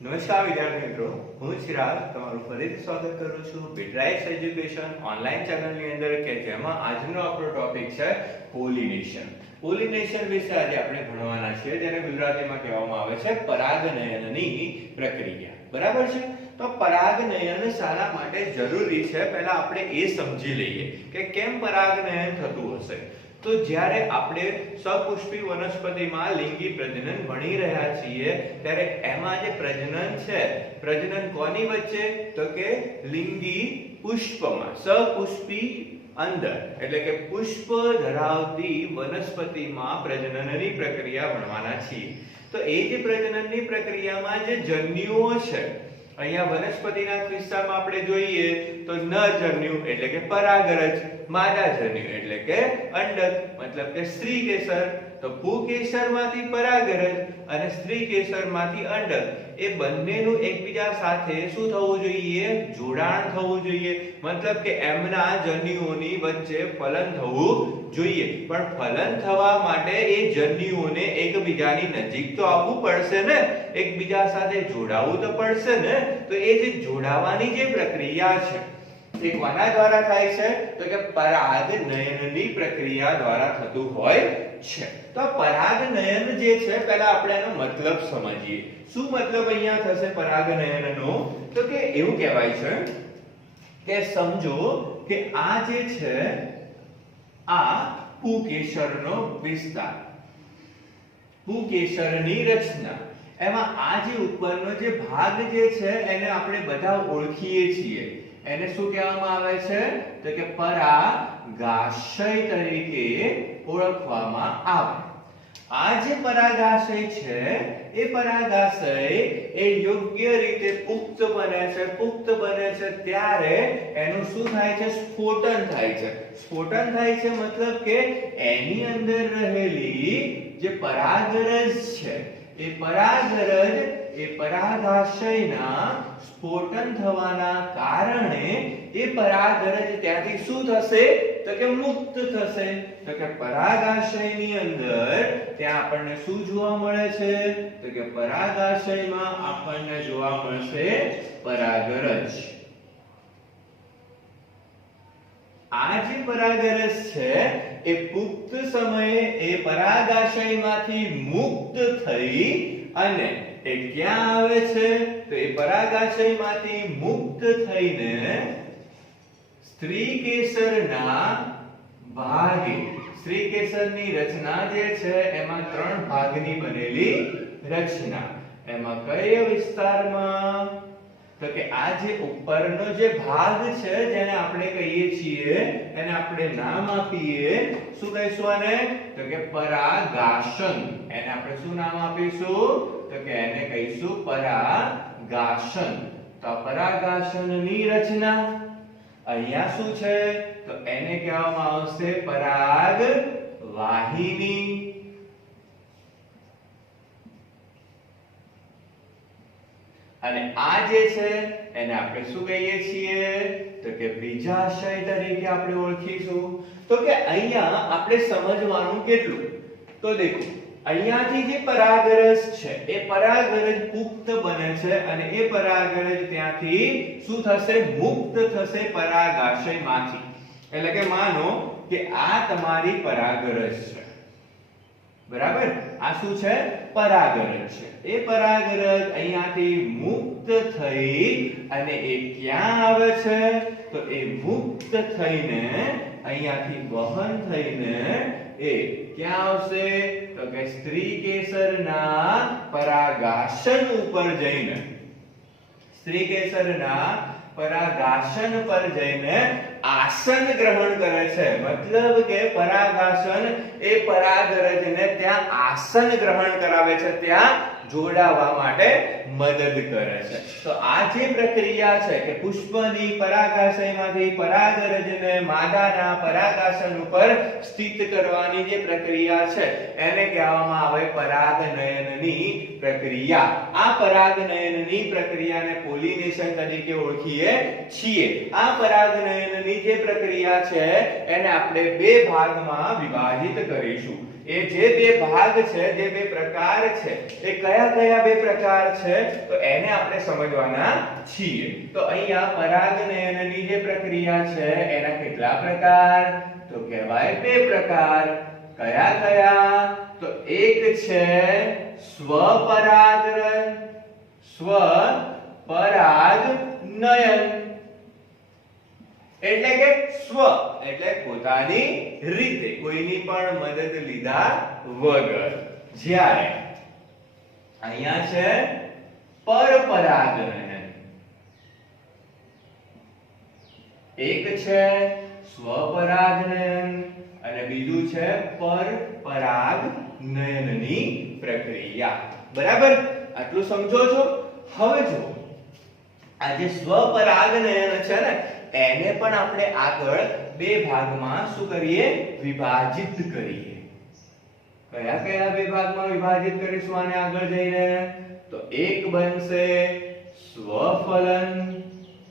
નમસ્કાર વિદ્યાર્થી મિત્રો, હું ચિરાગ તમારું ફરીથી સ્વાગત કરું છું બિટરાઇટ્સ એજ્યુકેશન ઓનલાઈન ચેનલની અંદર કે જેમાં આજનો આપણો ટોપિક છે પોલિનેશન. પોલિનેશન વિશે આજે આપણે ભણવાના છીએ, જેને ગુજરાતીમાં કહેવામાં આવે છે પરાગનયનની પ્રક્રિયા. બરાબર છે? તો પરાગનયન શાના માટે જરૂરી છે પહેલા આપણે એ સમજી લઈએ કે કેમ પરાગનયન થતું હશે. તો જ્યારે આપણે સપુષ્પી વનસ્પતિમાં લિંગી પ્રજનન ભણી રહ્યા છીએ ત્યારે એમાં જે પ્રજનન છે, પ્રજનન કોની વચ્ચે? તો કે લિંગી પુષ્પમાં, સપુષ્પી અંદર એટલે કે પુષ્પ ધરાવતી વનસ્પતિમાં પ્રજનનની પ્રક્રિયા ભણવાના છીએ. તો એ જે પ્રજનનની પ્રક્રિયામાં જે જન્યુઓ છે, અહીંયા વનસ્પતિના કિસ્સામાં આપણે જોઈએ તો નર જન્યુ એટલે કે પરાગરજ, માદા જન્યુ એટલે કે અંડક મતલબ કે સ્ત્રી કેસર. તો પુકેસરમાંથી પરાગરજ અને સ્ત્રી કેસરમાંથી અંડક, એ બંનેનું એકબીજા સાથે શું થવું જોઈએ? જોડાણ થવું જોઈએ. મતલબ કે એમના જન્યુઓની વચ્ચે ફલન થવું જોઈએ. પણ ફલન થવા માટે એ જન્યુઓને એકબીજાની નજીક તો આવવું પડશે ને, એકબીજા સાથે જોડાવું તો પડશે ને. તો એ જે જોડાવાની જે પ્રક્રિયા છે એ કોના દ્વારા થાય છે? તો કે પરાગનયનની પ્રક્રિયા દ્વારા થતું હોય છે. તો પરાગનયન જે છે પહેલા આપણે એનો મતલબ સમજીએ. શું મતલબ અહીંયા થશે પરાગનયનનો? તો કે એવું કહેવાય છે કે સમજો કે આ જે છે આ પુકેસરનો વિસ્તાર, પુકેસરની રચના, એમાં આ જે ઉપરનો જે ભાગ જે છે એને આપણે બધા ઓળખીએ છીએ. એને શું કહેવામાં આવે છે? તો કે પરાગાશય તરીકે ઓળખવામાં આવે. આ જે પરાગાશય છે એ પરાગાશય એ યોગ્ય રીતે પુખ્ત બને છે. પુખ્ત બને છે ત્યારે એનું શું થાય છે? સ્ફોટન થાય છે. સ્ફોટન થાય છે મતલબ કે એની અંદર રહેલી જે પરાગરજ છે એ પરાગરજ એ પરાગાશયના સ્ફોટન થવાના કારણે એ પરાગરજ ત્યાંથી શું થશે? તો કે મુક્ત થશે. તો કે પરાગાશયની અંદર ત્યાં આપણને શું જોવા મળે છે? તો કે પરાગાશયમાં આપણને જોવા મળશે પરાગરજ. આ જે પરાગરજ છે એ પુખ્ત સમયે એ પરાગાશયમાંથી મુક્ત થઈ અને એ ક્યાં આવે છે? તો એ પરાગાશયમાંથી મુક્ત થઈને સ્ત્રી કેસરના ભાગે, સ્ત્રી કેસરની રચના જે છે એમાં 3 ભાગની બનેલી રચના. એમાં કયા વિસ્તારમાં? તો કે આ જે ઉપરનો જે ભાગ છે જેને આપણે કહીએ છીએ એને આપણે નામ આપીએ. શું કહીશું આને? તો કે પરાગાશન. એને આપણે શું નામ આપીશું? તો કે એને કહીશું પરાગાશન. તો પરાગાશનની રચના અહીંયા શું છે? તો એને કહેવામાં આવશે પરાગવાહિની. અને આ જે છે એને આપણે શું કહીએ છીએ? તો કે બીજાશય તરીકે આપણે ઓળખીશું. તો કે અહીંયા આપણે સમજવાનું કેટલું? તો દેખો, અહીંયાથી જે પરાગરજ છે એ પરાગરજ પુખ્ત બને છે અને એ પરાગરજ ત્યાંથી શું થશે? મુક્ત થશે પરાગાશયમાંથી. એટલે કે માનો કે આ તમારી પરાગરજ છે, બરાબર? આ શું છે? પરાગરજ છે. એ પરાગરજ અહીંયાથી મુક્ત થઈ અને એ ક્યાં આવે છે? તો એ મુક્ત થઈને અહીંયાથી વહન થઈને એ ક્યાં આવશે? તો કે સ્ત્રી કેસરના પરાગાશન ઉપર જઈને, સ્ત્રી કેસરના પરાગાશન પર જઈને આસન ગ્રહણ કરે છે. મતલબ કે પરાગાશન એ પરાગરજને ત્યાં આસન ગ્રહણ કરાવે છે, ત્યાં જોડાવા માટે મદદ કરે છે. તો આ જે પ્રક્રિયા છે કે પુષ્પની પરાગાશયમાંથી પરાગરજને માદાના પરાગાશન ઉપર સ્થિત કરવાની જે પ્રક્રિયા છે એને કહેવામાં આવે પરાગનયનની પ્રક્રિયા. આ પરાગનયનની પ્રક્રિયાને પોલિનેશન તરીકે ઓળખીએ છીએ. આ પરાગનયનની જે પ્રક્રિયા છે એને આપણે 2 ભાગમાં વિભાજિત કરીશું. એ જે બે ભાગ છે, જે બે પ્રકાર છે, એ કયા કયા બે પ્રકાર છે તો એને આપણે સમજવાના છીએ. તો અહીંયા પરાગનયનની જે પ્રક્રિયા છે એના કેટલા પ્રકાર તો કહેવાય બે પ્રકાર. કયા કયા તો એક છે સ્વપરાગનયન, સ્વપરાગનયન એટલે કે સ્વ એટલે પોતાની રીતે, કોઈની પણ મદદ લીધા વગર. જ્યારે અહીંયા છે પરપરાગનયન. એક છે સ્વપરાગનયન અને બીજું છે પરપરાગનયનની પ્રક્રિયા. બરાબર, આટલું સમજો છો? હવે જો આ જે સ્વપરાગનયન છે ને એને પણ આપણે આગળ બે ભાગમાં શું કરીએ વિભાજિત કરીએ. કયા કયા બે ભાગમાં વિભાજિત કરીશું આને આગળ જઈને તો એક બનશે સ્વફલન.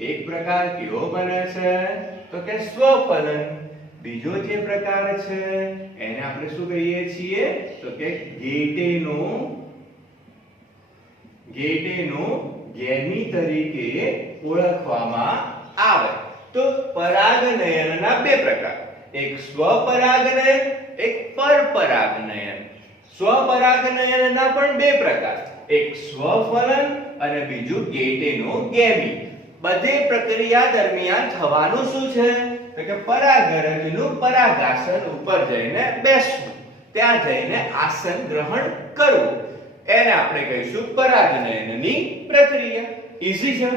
એક પ્રકાર કેવો બને છે તો કે સ્વફલન. બીજો જે પ્રકાર છે એને આપણે શું કહીએ છીએ તો કે ગેટેનો ગેમી તરીકે ઓળખવામાં આવે. તો પરાગનયનના બે પ્રકાર, એક સ્વપરાગનયન, એક પરપરાગનયન. સ્વપરાગનયનના પણ બે પ્રકાર, એક સ્વફલન અને બીજું ગેટેનો ગેમી. બધી પ્રક્રિયા દરમિયાન થવાનું શું છે તો કે પરાગરજનું પરાગાસન ઉપર જઈને બેસવું, ત્યાં જઈને આસન ગ્રહણ કરવું, એને આપણે કહીશું પરાગનયનની પ્રક્રિયા. ઈઝી છે,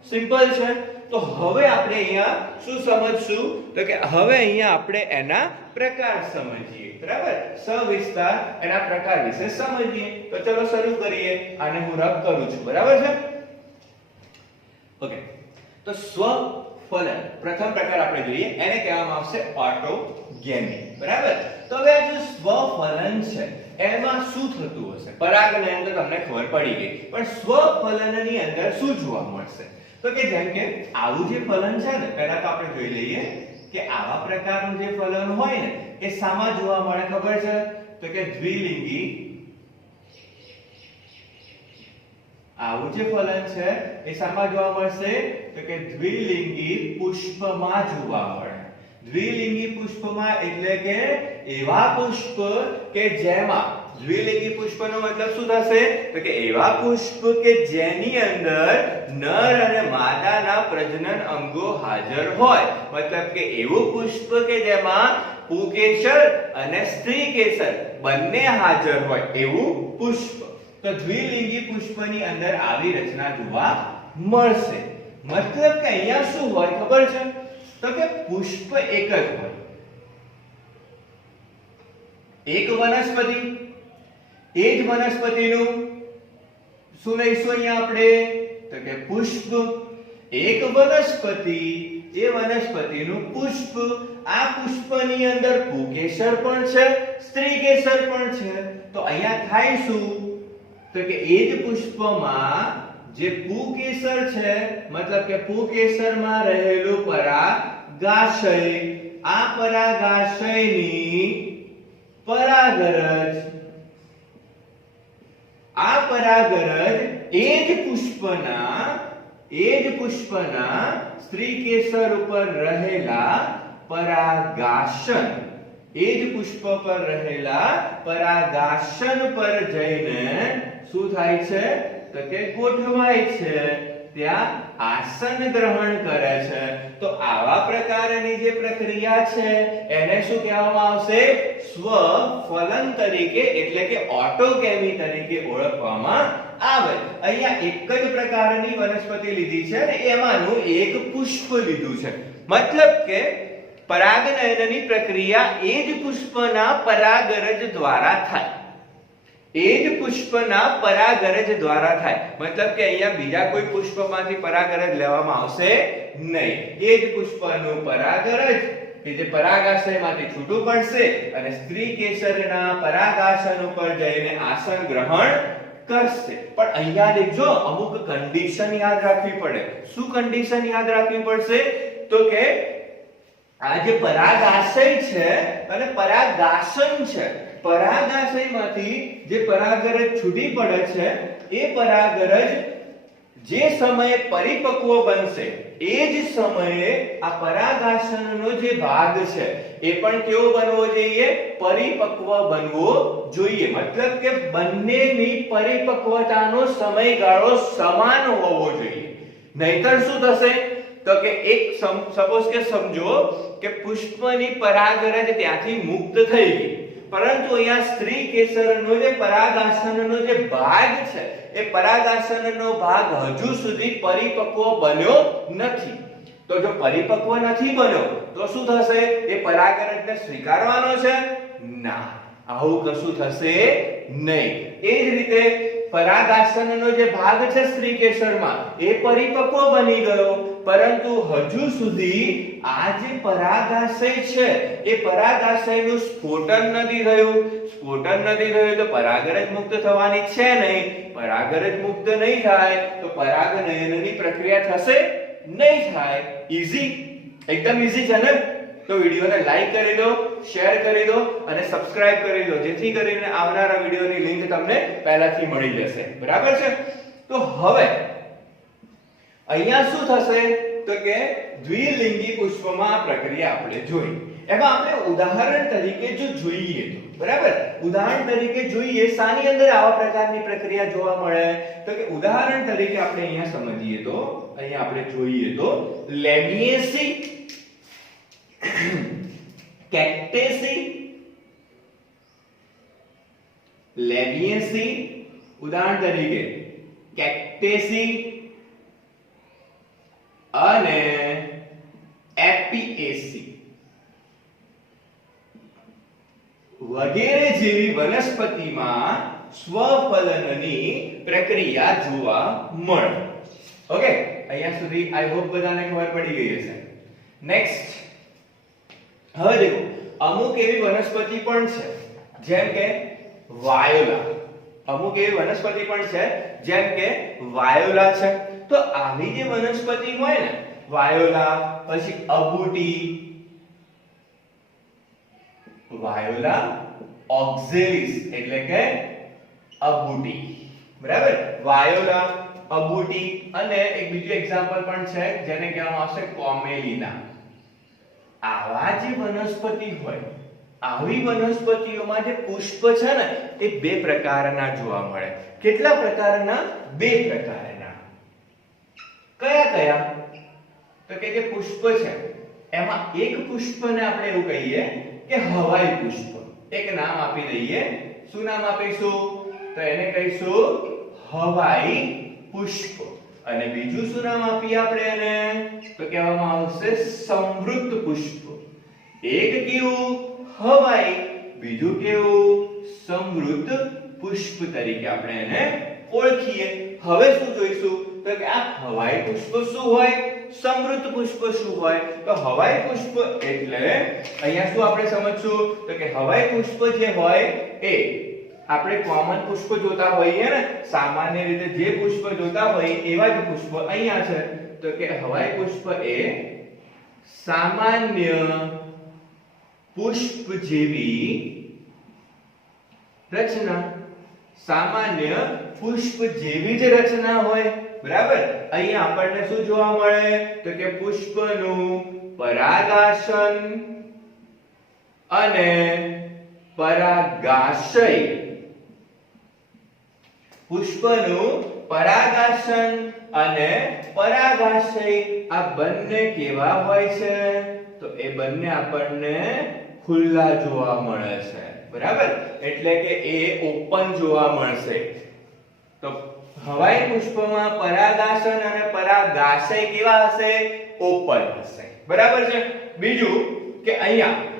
સિમ્પલ છે. તો હવે આપણે અહીંયા શું સમજશું તો કે હવે અહીંયા આપણે એના પ્રકાર સમજીએ. બરાબર, સવિસ્તાર એના પ્રકાર વિશે સમજીએ. તો ચલો શરૂ કરીએ. આને હું રબ કરું છું. બરાબર છે? ઓકે, તો સ્વફલન પ્રથમ પ્રકાર આપણે જોઈએ, એને કહેવામાં આવશે ઓટોગેમી. બરાબર, તો હવે આ જે સ્વફલન છે એમાં શું થતું હશે? પરાગનયન તો તમને ખબર પડી ગઈ, પણ સ્વફલનની અંદર શું જોવા મળશે તો કે જેમ કે આવું જે ફલન છે ને, પહેલા તો આપણે જોઈ લઈએ કે આવા પ્રકારનું જે ફલન હોય ને એ શામાં જોવા મળે ખબર છે તો કે દ્વિલિંગી. આવું જે ફલન છે એ શામાં જોવા મળશે તો કે દ્વિલિંગી પુષ્પમાં જોવા મળે. દ્વિલિંગી પુષ્પમાં એટલે કે એવા પુષ્પ કે જેમાં, દ્વિલિંગી પુષ્પનો મતલબ શું થશે તો કે એવા પુષ્પ કે જેની અંદર નર અને માદાના પ્રજનન અંગો હાજર હોય. મતલબ કે એવું પુષ્પ કે જેમાં પુંકેસર અને સ્ત્રી કેસર બંને હાજર હોય એવું પુષ્પ. તો દ્વિલિંગી પુષ્પની અંદર આવી રચના જોવા મળશે. મતલબ કે અહીંયા શું હોય ખબર છે તો કે પુષ્પ એક જ હોય, એક વનસ્પતિ. એ જ વનસ્પતિનું શું લઈશું અહીંયા આપણે તો કે પુષ્પ. એક વનસ્પતિ, એ વનસ્પતિનું પુષ્પ. આ પુષ્પની અંદર પુંકેસર પણ છે, સ્ત્રી કેસર પણ છે. તો અહીંયા થાય શું તો કે એ જ પુષ્પમાં જે પુંકેસર છે, મતલબ કે પુંકેસરમાં રહેલું પરાગાશય, આ પરાગાશયની પરાગરજ, આ પરાગરજ એ જ પુષ્પના સ્ત્રી કેસર ઉપર રહેલા પરાગાશન, એ જ પુષ્પ પર રહેલા પરાગાશન પર જઈને શું થાય છે તો કે ગોઠવાય છે, ત્યાં આસન ગ્રહણ કરે છે. તો આવા પ્રકારની જે પ્રક્રિયા છે એને શું કહેવામાં આવશે સ્વફલન તરીકે એટલે કે ઓટોગેમી તરીકે ઓળખવામાં આવે. અહીંયા એક જ પ્રકારની વનસ્પતિ લીધી છે અને એમાંનું એક પુષ્પ લીધું છે. મતલબ કે પરાગનયનની પ્રક્રિયા એ જ પુષ્પના પરાગરજ દ્વારા થાય, એ જ પુષ્પના પરાગરજ દ્વારા થાય. મતલબ કે અહીંયા બીજા કોઈ પુષ્પમાંથી પરાગરજ લેવામાં આવશે નહીં. એ જ પુષ્પનું પરાગરજ કે જે પરાગાશયમાંથી છૂટું પડશે અને સ્ત્રી કેસરના પરાગાશન ઉપર જઈને આસન ગ્રહણ કરશે. પણ અહીંયા દેખજો અમુક કન્ડિશન યાદ રાખવી પડે. શું કન્ડિશન યાદ રાખવી પડશે તો કે આ જે પરાગાશય છે અને પરાગાસન છે પરાગાશયમાંથી જે પરાગરજ છૂટી પડે છે એ પરાગરજ જે સમયે પરિપક્વ બનશે એ જ સમયે આ પરાગાશનનો જે ભાગ છે એ પણ કેવો બનવો જોઈએ? પરિપક્વ બનવો જોઈએ. મતલબ કે બંનેની પરિપક્વતાનો સમયગાળો સમાન હોવો જોઈએ. નહીતર શું થશે? તો કે એક સપોઝ કે સમજો કે પુષ્પની પરાગરજ ત્યાંથી મુક્ત થઈ ગઈ, પરંતુ અહીંયા સ્ત્રી કેસરનો જે પરાગાશનનો જે ભાગ છે એ પરાગાશનનો ભાગ હજુ સુધી પરિપક્વ બન્યો નથી. તો જો પરિપક્વ નથી બન્યો તો શું થશે? એ પરાગરજને સ્વીકારવાનો છે? ના, આવું કશું થશે નહીં. એ જ રીતે પરાગાશનનો જે ભાગ છે સ્ત્રી કેસરમાં એ પરિપક્વ બની ગયો, પરંતુ હજુ સુધી આ જે પરાગાશય છે એ પરાગાશયનું સ્ફોટન નથી થયું. સ્ફોટન નથી થયું તો પરાગરજ મુક્ત થવાની છે નહીં. પરાગરજ મુક્ત નહીં થાય તો પરાગનયનની પ્રક્રિયા થશે નહીં થાય. ઈઝી, એકદમ ઈઝી છે ને? તો વિડિયોને લાઈક કરી દો, શેર કરી દો અને સબસ્ક્રાઇબ કરી દો, જેથી કરીને આવનારા વિડિયોની લિંક તમને પહેલાથી મળી જશે. બરાબર છે? તો હવે અહીંયા શું થશે? તો કે દ્વિલિંગી પુષ્પમાં આ પ્રક્રિયા આપણે જોઈ. એમાં આપણે ઉદાહરણ તરીકે જો જોઈએ તો, બરાબર, ઉદાહરણ તરીકે જોઈએ શાની અંદર આવા પ્રકારની પ્રક્રિયા જોવા મળે? તો કે ઉદાહરણ તરીકે આપણે અહીંયા સમજીએ તો, અહીંયા આપણે જોઈએ તો લેમિએસી, કેક્ટેસી, લેમિએસી ઉદાહરણ તરીકે કેક્ટેસી અને એપિએસી વગેરે જેવી વનસ્પતિમાં સ્વફલનની પ્રક્રિયા જોવા મળે. ઓકે, અહીંયા સુધી આઈ હોપ બધાને ખબર પડી ગઈ હશે. નેક્સ્ટ, હવે દેખો, અમુક એવી વનસ્પતિ પણ છે જેમ કે વાયોલા. અમુક એવી વનસ્પતિ પણ છે જેમ કે વાયોલા છે. તો આવી જે વનસ્પતિ હોય ને, વાયોલા, પછી અબુટી, વાયોલા ઓક્ઝેલિસ એટલે કે અબુટી. બરાબર? વાયોલા, અબુટી અને એક બીજું એક્ઝામ્પલ પણ છે જેને કહેવામાં આવશે કોમેલિના. આવા જે વનસ્પતિ હોય, આવી વનસ્પતિઓમાં જે પુષ્પ છે ને એ બે પ્રકારના જોવા મળે. કેટલા પ્રકારના? બે પ્રકારના. કયા કયા? તો કે જે પુષ્પ છે એમાં એક પુષ્પને આપણે એવું કહીએ કે હવાઈ પુષ્પ. એક નામ આપી દઈએ. શું નામ આપીશું? તો એને કહીશું હવાઈ પુષ્પ. અને બીજું શું નામ આપીએ આપણે એને? તો કહેવામાં આવશે સંવૃત્ત પુષ્પ. એક કેવું? હવાઈ, બીજું કેવું? સંવૃત્ત પુષ્પ તરીકે આપણે એને ઓળખીએ. હવે શું જોઈશું? તો કે આ હવાઈ પુષ્પ શું હોય, સમૃદ્ધ પુષ્પ શું હોય? તો હવાઈ પુષ્પ એટલે અહીંયા શું આપણે સમજશું? તો કે હવાઈ પુષ્પ જે હોય એ આપણે કોમન પુષ્પ જોતા હોઈએ ને, સામાન્ય રીતે જે પુષ્પ જોતા હોઈએ એવા જ પુષ્પ અહીંયા છે. તો કે હવાઈ પુષ્પ એ સામાન્ય પુષ્પ જેવી રચના, સામાન્ય પુષ્પ જેવી જ રચના હોય. બરાબર? અહીંયા આપણને શું જોવા મળે? તો કે પુષ્પનું પરાગાશન અને પરાગાશય. પુષ્પનું પરાગાશન અને પરાગાશય આ બંને કેવા હોય છે? તો એ બંને આપણને ખુલ્લા જોવા મળે છે. બરાબર? એટલે કે એ ઓપન જોવા મળશે. તો હવાઈ પુષ્પમાં પરાગાશન અને પરાગાશય કેવા હશે? ઓપન હશે. બરાબર છે? બીજું કે અહીંયા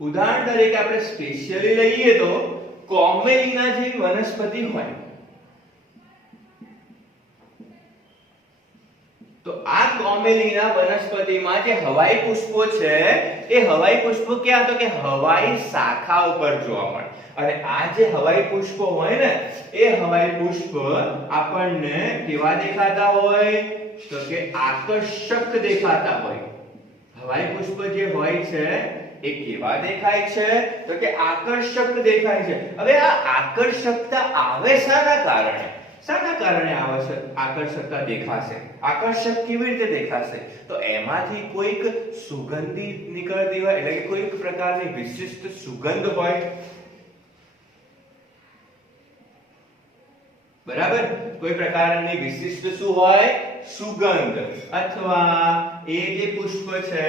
ઉદાહરણ તરીકે આપણે સ્પેશિયલી લઈએ તો કોમેલિના જેવી વનસ્પતિ હોય, તો આ કોમેલિના વનસ્પતિમાં જે હવાઈ પુષ્પો છે એ હવાઈ પુષ્પો ક્યાં? તો કે હવાઈ શાખા ઉપર જોવા મળે. અને આ જે હવાઈ પુષ્પો હોય ને એ હવાઈ પુષ્પ આપણને કેવા દેખાતા હોય? તો કે આકર્ષક દેખાતા હોય. હવાઈ પુષ્પ જે હોય છે એ કેવા દેખાય છે? તો કે આકર્ષક દેખાય છે. હવે આ આકર્ષકતા આવે શાના કારણે? શાના કારણે આકર્ષકતા દેખાશે? આકર્ષક કેવી રીતે દેખાશે? તો એમાંથી કોઈક સુગંધી નીકળતી હોય, એટલે કે કોઈક પ્રકારની વિશિષ્ટ સુગંધ હોય. બરાબર, કોઈ પ્રકારની વિશિષ્ટ શું હોય? સુગંધ. અથવા એ જે પુષ્પ છે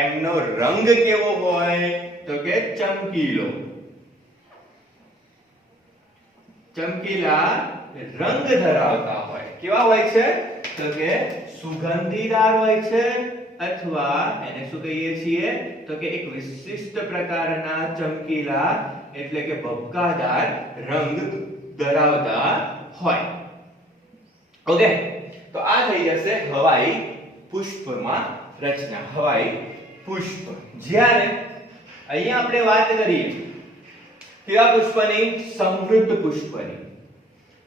એમનો રંગ કેવો હોય? તો કે ચમકીલો, ચમકીલા રંગ ધરાવતા હોય. કેવા હોય છે? તો કે સુગંધીદાર હોય છે, અથવા એને શું કહીએ છીએ? તો કે એક વિશિષ્ટ પ્રકારના ચમકીલા એટલે કે ભભકાદાર રંગ ધરાવતા હોય. ઓકે, તો આ થઈ જશે હવાઈ પુષ્પમાં રચના. હવાઈ પુષ્પ. જ્યારે અહીંયા આપણે વાત કરીએ કેવા પુષ્પની? સમૃદ્ધ પુષ્પની.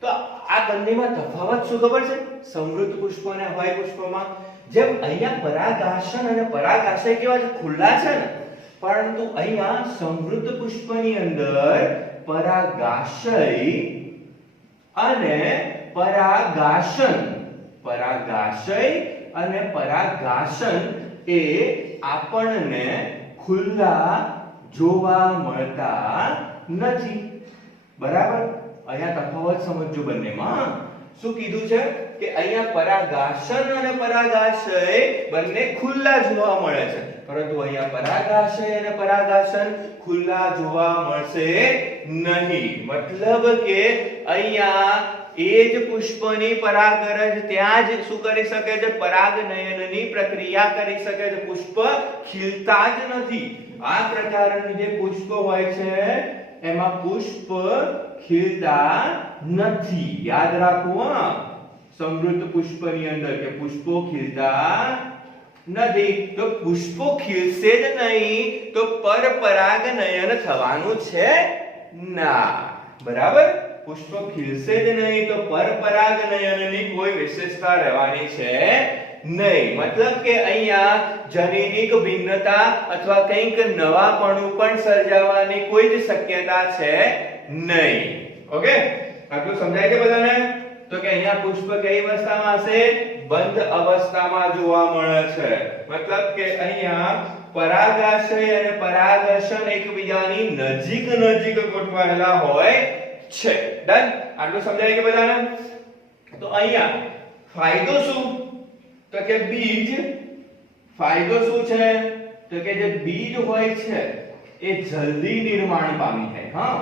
તો આ બંનેમાં તફાવત શું ખબર છે? સમૃદ્ધ પુષ્પ અને હવાઈ પુષ્પમાં જેમ અહીંયા પરાગાસન અને પરાગાશય કેવા છે? ખુલ્લા છે ને. પરંતુ અહીંયા સમૃદ્ધ પુષ્પની અંદર પરાગાશય અને પરાગાસન, પરાગાશય અને પરાગાસન એ આપણને ખુલ્લા જોવા મળતા નથી. બરાબર, અહીંયા તફાવત સમજજો બંનેમાં. શું કીધું છે? કે અહીંયા પરાગાસન અને પરાગાશય બંને ખુલ્લા જોવા મળે છે, પરંતુ અહીંયા પરાગાશય અને પરાગાસન ખુલ્લા જોવા મળશે નહીં. મતલબ કે અહીંયા એ જ પુષ્પની પરાગરજ ત્યાં જ શું કરી શકે છે? પરાગનયનની પ્રક્રિયા કરી શકે છે. પુષ્પ ખીલતા જ નથી. આ પ્રકારનું જે પુષ્પ હોય છે એમાં પુષ્પ ખીલતા નથી. યાદ રાખવું હા, સમૃદ્ધ પુષ્પની અંદર કે પુષ્પો ખીલતા નથી. તો પુષ્પો ખીલશે જ નહીં તો પરપરાગનયન થવાનું છે ના. બરાબર, પુષ્પ ખીલશે જ નહીં તો પરપરાગનયનની કોઈ વિશેષતા રહેવાની છે નહીં. મતલબ કે અહીંયા જનીનિક ભિન્નતા અથવા કંઈક નવાપણું પણ સર્જાવાની કોઈ જ શક્યતા છે નહીં. ઓકે, આટલું સમજાય છે બધાને? તો કે અહીંયા પુષ્પ કઈ અવસ્થામાં હશે? બંધ અવસ્થામાં જોવા મળે છે. મતલબ કે અહીંયા પરાગાશય અને પરાગસન એકબીજાની નજીક નજીક ગોઠવાયેલા હોય છે. ડન? આટલું સમજાય કે બધાને? તો અહીંયા ફાયદો શું? તો કે બીજ. ફાયદો શું છે? તો કે જે બીજ હોય છે એ જલ્દી નિર્માણ પામી જાય. હા,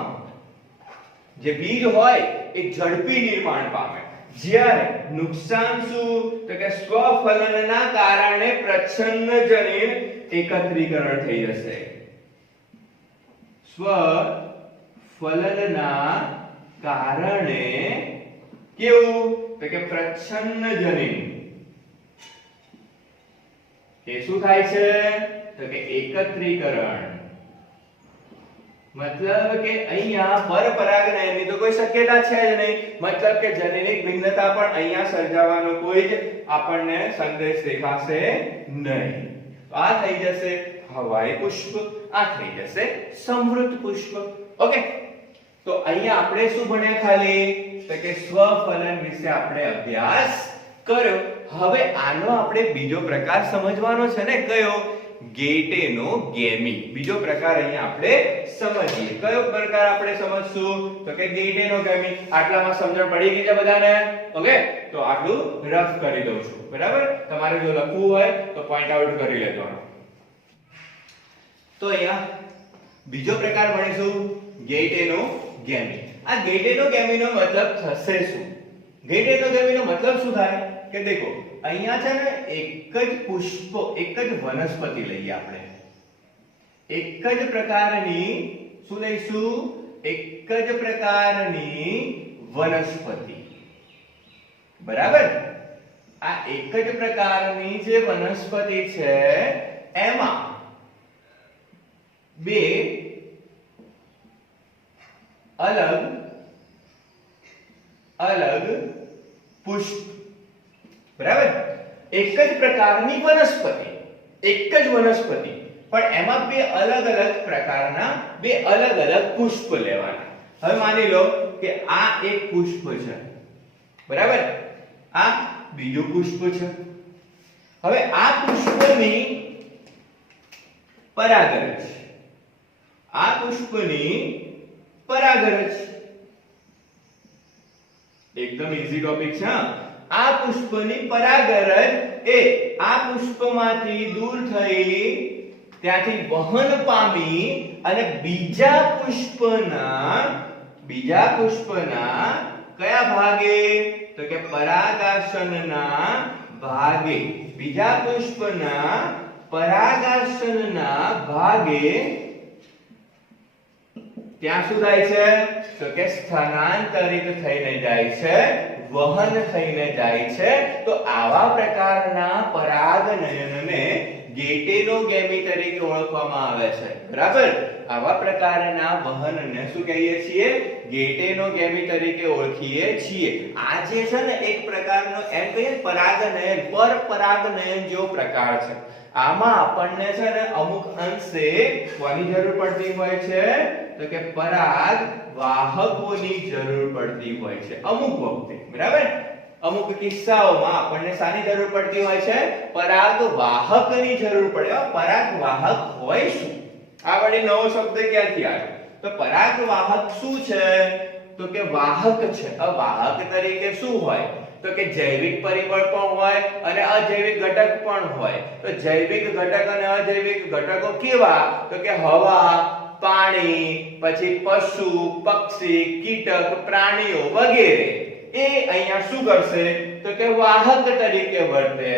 જે બીજ હોય એ ઝડપી નિર્માણ પામે. જ્યારે નુકસાન શું? તો કે સ્વફલનના કારણે પ્રચ્છન્ન જનીન એકત્રીકરણ થઈ જશે. સ્વફલનના કારણે કેવું? તો કે પ્રચ્છન્ન જનીન એ શું થાય છે? તો કે એકત્રીકરણ. મતલબ કે અહીંયા પરપરાગનયનની તો કોઈ શક્યતા છે જ નહીં. મતલબ કે જનીનિક ભિન્નતા પણ અહીંયા સર્જાવાનો કોઈ જ આપણને સંદેશ દેખાશે નહીં. આ થઈ જશે હવાઈ પુષ્પ, આ થઈ જશે સમૃદ્ધ પુષ્પ. ઓકે, તો અહીંયા આપણે શું ભણ્યા? ખાલી તો કે સ્વફલન વિશે આપણે અભ્યાસ કર્યો. હવે આનો આપણે બીજો પ્રકાર સમજવાનો છે ને. કયો? ગેટેનોગેમી. બીજો પ્રકાર અહીંયા આપણે સમજીએ. કયો પ્રકાર આપણે સમજશું? તો કે ગેટેનોગેમી. આટલામાં સમજણ પડી ગઈ છે બધાને? ઓકે, તો આટલું રફ કરી દઉં છું. બરાબર, તમારે જો લખવું હોય તો પોઈન્ટ આઉટ કરી લેવાનું. તો અહીંયા બીજો પ્રકાર ભણીશું ગેટેનોગેમી. આ ગેટેનોગેમીનો મતલબ થશે શું? ગેટેનોગેમીનો મતલબ શું થાય? કે દેખો અહીંયા છે ને એક જ પુષ્પ, એક જ વનસ્પતિ લઈએ આપણે. એક જ પ્રકારની શું લઈશું? એક જ પ્રકારની વનસ્પતિ. બરાબર, આ એક જ પ્રકારની જે વનસ્પતિ છે એમાં બે અલગ અલગ પુષ્પ. બરાબર, એક જ પ્રકારની વનસ્પતિ, એક જ વનસ્પતિ પણ એમાં બે અલગ અલગ પ્રકારના બે અલગ અલગ પુષ્પ લેવાના. હવે માની લો કે આ એક પુષ્પ છે, બરાબર, આ બીજું પુષ્પ છે. હવે આ પુષ્પની પરાગરજ, આ પુષ્પની પરાગરજ એકદમ ઈઝી ટોપિક છે. આ પુષ્પની પરાગરજ એ આ પુષ્પમાંથી દૂર થઈ ત્યાંથી વહન પામી અને બીજા પુષ્પના કયા ભાગે? તો કે પરાગાસનના ભાગે, બીજા પુષ્પના પરાગાસનના ભાગે ત્યાં શું થાય છે? તો કે સ્થાનાંતરિત થઈને જાય છે, વહન થઈને જાય છે. તો આવા પ્રકારના પરાગનયનને ગેટેનોગેમી તરીકે ઓળખવામાં આવે છે, બરાબર. આવા પ્રકારના વહનને શું કહીએ છીએ? ગેટેનોગેમી તરીકે ઓળખીએ છીએ. આ જે છે ને એક પ્રકારનો એમ કહીએ પરાગનયન, પરપરાગનયન જેવો પ્રકાર છે. આમાં આપણને છે ને અમુક અંશે કોની જરૂર પડતી હોય છે? તો કે પરાગ વાહકોની જરૂર પડતી હોય છે અમુક વખતે, બરાબર. અમુક કિસ્સાઓમાં આપણને શાની જરૂર પડતી હોય છે? પરાગ વાહકની જરૂર પડે. પરાગ વાહક હોય શું? આ વળી નવો શબ્દ ક્યાંથી આવ્યો? તો પરાગ વાહક શું છે? તો કે વાહક છે. વાહક તરીકે શું હોય? તો કે જૈવિક પરિબળ પણ હોય અને અજૈવિક ઘટક પણ હોય. તો જૈવિક ઘટક અને અજૈવિક ઘટકો કેવા? તો કે હવા, પાણી, પછી પશુ, પક્ષી, કીટક, પ્રાણીઓ વગેરે એ અહીંયા શું કરશે? તો કે વાહક તરીકે વર્તે.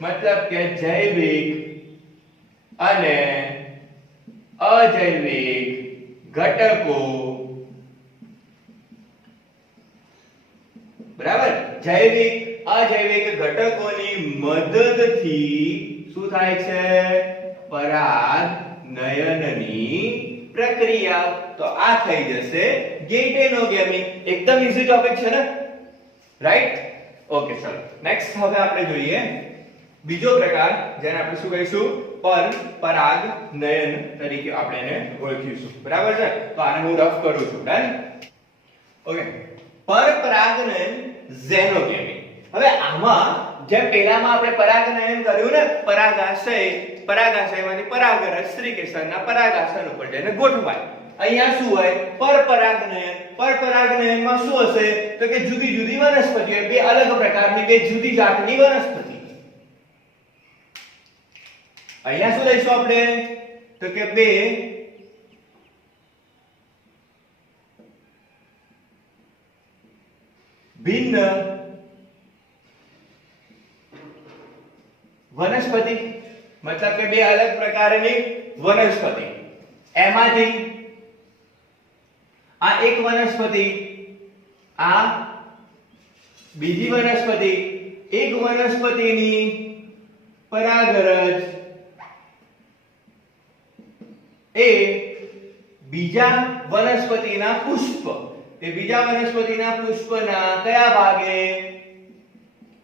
મતલબ કે જૈવિક અને અજૈવિક ઘટકો, બરાબર, જૈવિક અજૈવિક ઘટકોની મદદથી શું થાય છે? પરાગનયનની પ્રક્રિયા. તો આ થઈ જશે ગેટેનોગેમી. એકદમ ઈઝી ટોપિક છે ને, રાઈટ? ઓકે, ચલો નેક્સ્ટ હવે આપણે જોઈએ બીજો પ્રકાર, જેને આપણે શું કહીશું? પરપરાગનયન તરીકે આપણે એને ઓળખીશું, બરાબર છે. તો આને હું રફ કરું છું, ડન? ઓકે, પરપરાગનયન ઝેનોગેમી. હવે આમાં જેમ પહેલામાં આપણે પરાગનયન કર્યું ને, પરાગાશયમાંથી પરાગરજ સ્ત્રીકેસરના પરાગાસન ઉપર જઈને ગોઠવાય. અહીંયા શું હોય? પરપરાગનયન. પરપરાગનયનમાં શું હશે? તો કે જુદી જુદી વનસ્પતિઓ, બે અલગ પ્રકારની, બે જુદી જાતની વનસ્પતિ. અહીંયા શું લઈશું આપણે? તો કે બે ભિન્ન વનસ્પતિ, મતલબ કે બે અલગ પ્રકારની વનસ્પતિ. એમાંથી આ એક વનસ્પતિ, આ બીજી વનસ્પતિ, એક વનસ્પતિની પરાગરજ એ બીજા વનસ્પતિના પુષ્પ, એ બીજા વનસ્પતિના પુષ્પના કયા ભાગે?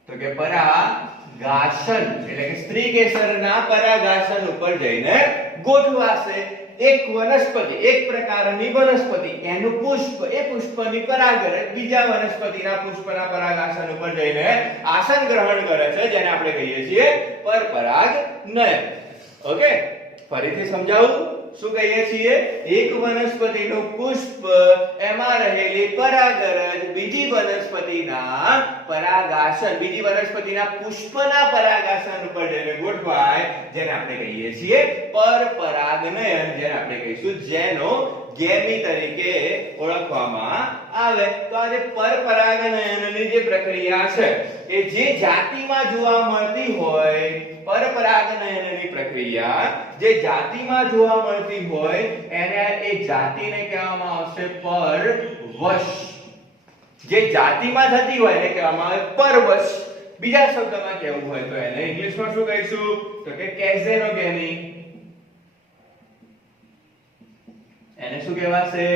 તો કે પરાગાસન, એટલે કે સ્ત્રીકેસરના પરાગાસન ઉપર જઈને ગોઠવાશે. એક વનસ્પતિ, એક પ્રકારની વનસ્પતિ, એનું પુષ્પ, એ પુષ્પની પરાગરજ બીજા વનસ્પતિના પુષ્પના પરાગાસન ઉપર જઈને આસન ગ્રહણ કરે છે, જેને આપણે કહીએ છીએ પરપરાગનયન. ઓકે, ફરીથી સમજાવું. શું કહીએ છીએ? એક વનસ્પતિનું પુષ્પ, એમાં રહેલી પરાગરજ બીજી વનસ્પતિના પરાગાસન, બીજી વનસ્પતિના પુષ્પના પરાગાસન ઉપર જઈને ગોઠવાય, જેને આપણે કહીએ છીએ પરપરાગનયન, જેને આપણે કહીશું ઝેનોગેમી તરીકે ઓળખવામાં આવે. તો આ જે પરપરાગનયનની જે પ્રક્રિયા છે, એ જે જાતિમાં જોવા મળતી હોય, પરપરાગનયનની પ્રક્રિયા જે જાતિમાં જોવા મળતી હોય એને એ જાતિને કહેવામાં આવશે પરવશ. જે જાતિમાં થતી હોય એને કહેવામાં આવે પરવશ. બીજા શબ્દમાં કહેવું હોય તો એને ઇંગ્લિશમાં શું કહીશું? તો કે કેઝેનોગેમી. એને શું કહેવાશે?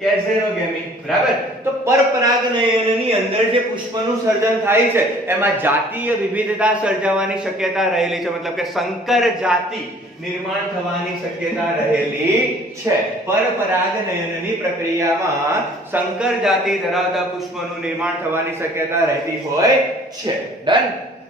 કેઝેનોગેમી, બરાબર. તો પરપરાગનયનની અંદર જે પુષ્પનું સર્જન થાય છે એમાં જાતીય વિવિધતા સર્જાવાની શક્યતા રહેલી છે, મતલબ કે સંકર જાતિ નિર્માણ થવાની શક્યતા રહેલી છે. પરપરાગનયનની પ્રક્રિયામાં સંકર જાતિ ધરાવતા પુષ્પનું નિર્માણ થવાની શક્યતા રહેતી હોય છે. ડન.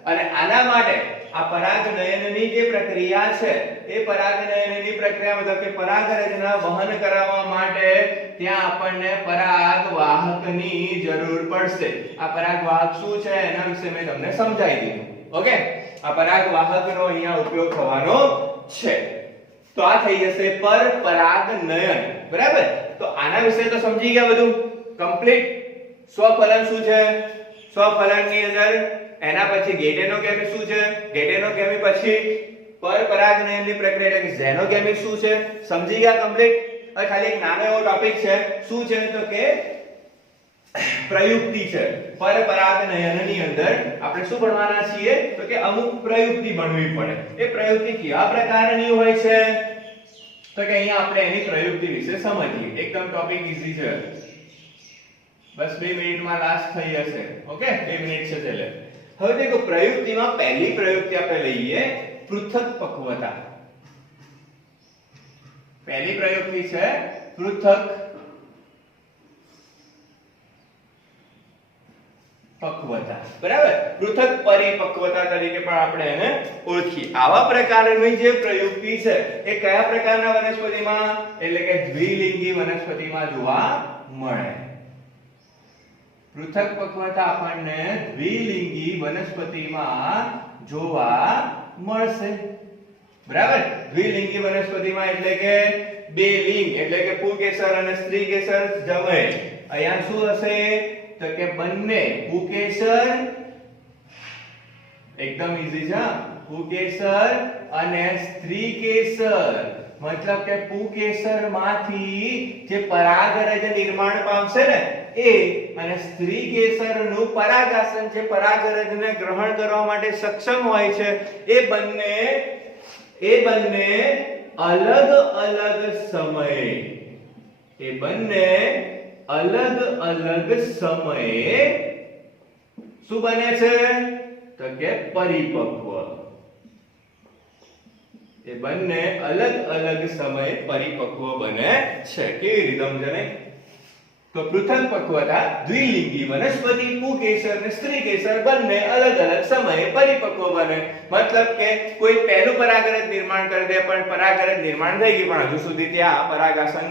અને આના માટે આ પરાગનયનની જે પ્રક્રિયા છે એ પરાગનયનની પ્રક્રિયા મતલબ કે પરાગરજના વહન કરાવવા માટે ત્યાં આપણને પરાગવાહકની જરૂર પડશે. આ પરાગવાહક શું છે એના વિશે મેં તમને સમજાવી દીધું. ઓકે, આ પરાગવાહકનો અહીંયા ઉપયોગ થવાનો છે. તો આ થઈ જશે પરપરાગનયન, બરાબર. તો આના વિશે તો સમજી ગયા બધું કમ્પ્લીટ. સ્વફલન શું છે? સ્વફલનની અંદર એના પછી ગેટેનોગેમી શું છે? ગેટેનોગેમી પછી પરપરાગનયનની પ્રક્રિયા એટલે કે ઝેનોગેમી શું છે? સમજી ગયા કમ્પ્લીટ. હવે ખાલી એક નાનો એવો ટોપિક છે. શું છે? તો કે પ્રયુક્તિ છે. પરપરાગનયનની અંદર આપણે શું ભણવાના છીએ? તો કે અમુક પ્રયુક્તિ ભણવી પડે. એ પ્રયુક્તિ કેવા પ્રકારની હોય છે? તો કે અહીંયા આપણે એની પ્રયુક્તિ વિશે સમજીએ. એકદમ ટોપિક ઈઝી છે. બસ 2 મિનિટમાં લાસ્ટ થઈ જશે. ઓકે, 2 મિનિટ છે એટલે. હવે દેખો, પ્રયુક્તિમાં પહેલી પ્રયુક્તિ આપણે લઈએ પૃથક પક્વતા. પહેલી પ્રયુક્તિ છે પૃથક પક્વતા, બરાબર. પૃથક પરિપક્વતા તરીકે પણ આપણે એને ઓળખીએ. આવા પ્રકારની જે પ્રયુક્તિ છે એ કયા પ્રકારના વનસ્પતિમાં એટલે કે દ્વિલિંગી વનસ્પતિમાં જોવા મળે? પૃથક પક્વતા આપણને દ્વિલિંગી વનસ્પતિમાં જોવા મળશે, બરાબર. દ્વિલિંગી વનસ્પતિમાં એટલે કે બે લિંગ એટલે કે પુંકેસર અને સ્ત્રીકેસર જમે. અહીંયા શું હશે? તો કે બંને પુંકેસર, એકદમ ઈઝી છે, પુંકેસર અને સ્ત્રીકેસર. મતલબ કે પુંકેસરમાંથી જે પરાગરજ નિર્માણ પામશે ને એ અને સ્ત્રીકેસરનું પરાગાસન જે પરાગરજને ગ્રહણ કરવા માટે સક્ષમ હોય છે એ બંને અલગ અલગ સમયે શું બને છે? તો કે પરિપક્વ. એ બંને અલગ અલગ સમયે પરિપક્વ બને છે. કેવી રીતે સમજે? તો પૃથક પક્વતા દ્વિલિંગી વનસ્પતિ પુંકેસર અને સ્ત્રીકેસર બંને અલગ અલગ સમયે પરિપક્વ બને. મતલબ કે કોઈ પહેલું પરાગરજ નિર્માણ કરી દે પણ પરાગરજ નિર્માણ થઈ ગઈ પણ હજુ સુધી ત્યાં પરાગાસન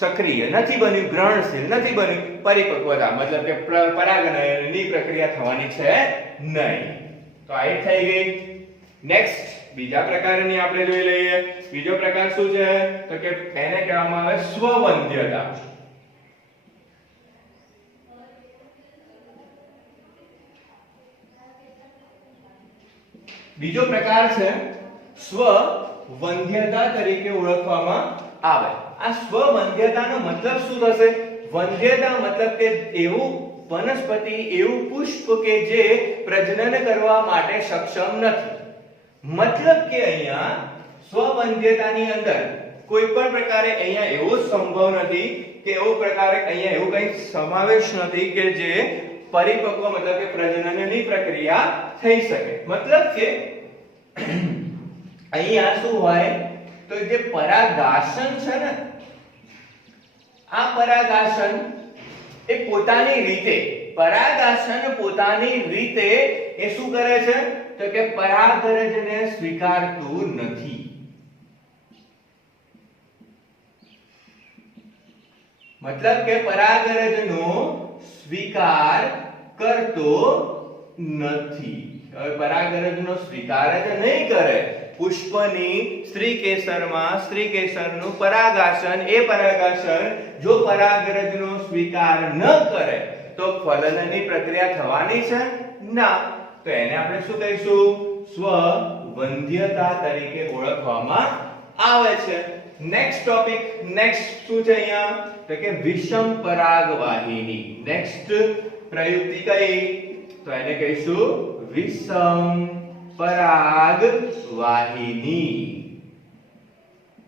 સક્રિય નથી બન્યું, ગ્રહણશીલ નથી બન્યું. પરિપક્વતા મતલબ કે પરાગનયનની પ્રક્રિયા થવાની છે નહીં. તો આ એક થઈ ગઈ. નેક્સ્ટ બીજા પ્રકારની આપણે જોઈ લઈએ. બીજો પ્રકાર શું છે? તો કે એને કહેવામાં આવે સ્વવંધ્યતા. બીજો પ્રકાર છે સ્વવંધ્યતા તરીકે ઓળખવામાં આવે. આ સ્વવંધ્યતાનો મતલબ શું થશે? વંધ્યતા મતલબ કે એવું વનસ્પતિ, એવું પુષ્પ કે જે પ્રજનન કરવા માટે સક્ષમ નથી. મતલબ કે અહીંયા સ્વવંધ્યતાની અંદર કોઈ પણ પ્રકારે અહીંયા એવો સંભવ નથી કે એવો પ્રકારે અહીંયા એવું કંઈ સમાવેશ નથી કે જે પરિપક્વ મતલબ કે પ્રજનનની પ્રક્રિયા થઈ શકે. મતલબ કે અહીંયા શું હોય? તો જે પરાગાસન છે ને આ પરાગાસન એ પોતાની રીતે એ શું કરે છે? તો કે પરાગરજને સ્વીકારતું નથી. મતલબ કે પરાગરજનો સ્વીકાર કરતો નથી. હવે પરાગરજનો સ્વીકાર જ નહીં કરે, પુષ્પની સ્ત્રીકેસરમાં સ્ત્રીકેસરનું પરાગાસન, એ પરાગાસન જો પરાગરજનો સ્વીકાર ન કરે તો ફલનની પ્રક્રિયા થવાની છે ના. તો એને આપણે શું કહીશું? સ્વવંધ્યતા તરીકે ઓળખવામાં આવે છે. નેક્સ્ટ ટોપિક, નેક્સ્ટ શું છે અહીંયા? તો કે વિષમ પરાગવાહિની. નેક્સ્ટ પ્રયુક્તિ કઈ? તો એને કહીશું વિષમ પરાગવાહિની.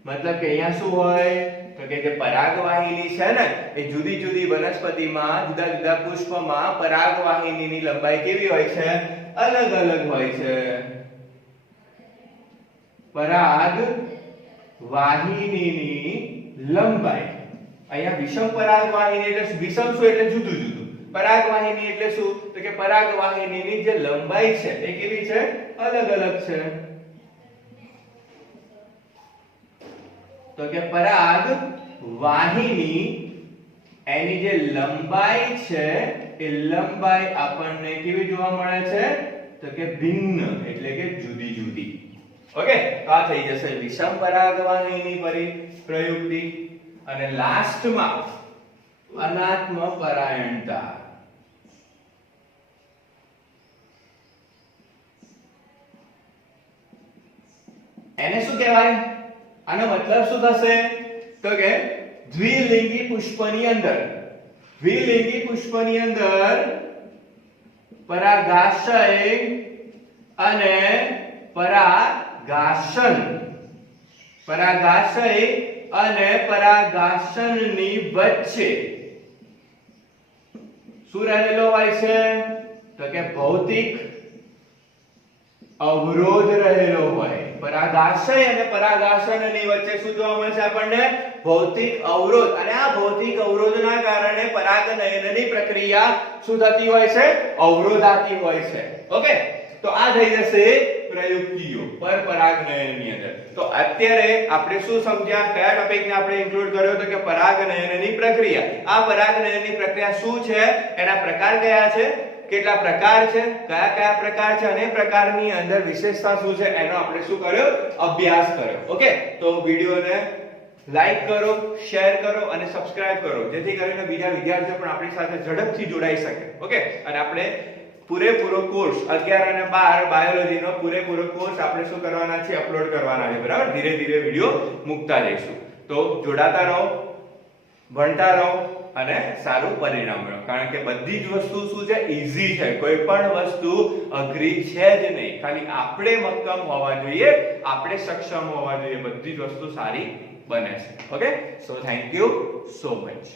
મતલબ કે અહીંયા શું હોય? તો કે જે પરાગવાહિની છે ને એ જુદી જુદી વનસ્પતિમાં જુદા જુદા પુષ્પમાં પરાગવાહિનીની લંબાઈ કેવી હોય છે? અલગ અલગ હોય છે. પરાગ વાહિનીની લંબાઈ અહીંયા વિષમ પરાગવાહિની એટલે વિષમ શું એટલે જુદું જુદું, પરાગવાહિની એટલે શું તો કે પરાગવાહિનીની જે લંબાઈ છે એ કેવી છે? અલગ અલગ છે. તો કે પરાગ વાહિની એની જે લંબાઈ છે એ લંબાઈ આપણને કેવી જોવા મળે છે? તો કે ભિન્ન એટલે કે જુદી જુદી. ઓકે, તો આ થઈ જશે વિષમ પરાગવાહિની પ્રયુક્તિ. અને લાસ્ટમાં અનાત્મ પરાયણતા. એને શું કહેવાય? આનો મતલબ શું થશે? તો કે દ્વિલિંગી પુષ્પની અંદર પરાગાશય અને પરાગાશનની વચ્ચે શું રહેલો હોય છે? તો કે ભૌતિક અવરોધ રહેલો હોય. પરાગાશય અને પરાગાશનની વચ્ચે શું જોવા મળે છે આપણને? ભૌતિક અવરોધ. અને આ ભૌતિક અવરોધના કારણે પરાગનયનની પ્રક્રિયા શું થતી હોય છે? અવરોધાતી હોય છે. ઓકે, તો આ થઈ જશે પ્રયુક્તિઓ પરપરાગનયનની અંદર. તો અત્યારે આપણે શું સમજ્યા? કયા ટોપિકને આપણે ઇન્ક્લુડ કર્યો? તો કે પરાગનયનની પ્રક્રિયા. આ પરાગનયનની પ્રક્રિયા શું છે? એના પ્રકાર કયા છે? કેટલા પ્રકાર છે? કયા કયા પ્રકાર છે? અને પ્રકારની અંદર વિશેષતા શું છે? એનો આપણે શું કર્યો? અભ્યાસ કર્યો. ઓકે, તો વિડિયોને લાઈક કરો, શેર કરો અને સબસ્ક્રાઇબ કરો, જેથી કરીને બીજા વિદ્યાર્થીઓ પણ આપણી સાથે ઝડપથી જોડાઈ શકે. ઓકે, અને આપણે પૂરેપૂરો કોર્સ 11 અને 12 બાયોલોજીનો પૂરેપૂરો કોર્સ આપણે શું કરવાના છે? અપલોડ કરવાના છે. બરાબર, ધીરે ધીરે વિડિયો મૂકતા જઈશું. તો જોડાતા રહો, ભણતા રહો અને સારું પરિણામ મેળવો. કારણ કે બધી જ વસ્તુ શું છે? ઈઝી છે. કોઈ પણ વસ્તુ અઘરી છે જ નહીં. ખાલી આપણે મક્કમ હોવા જોઈએ, આપણે સક્ષમ હોવા જોઈએ, બધી જ વસ્તુ સારી બને છે. Okay, so thank you so much.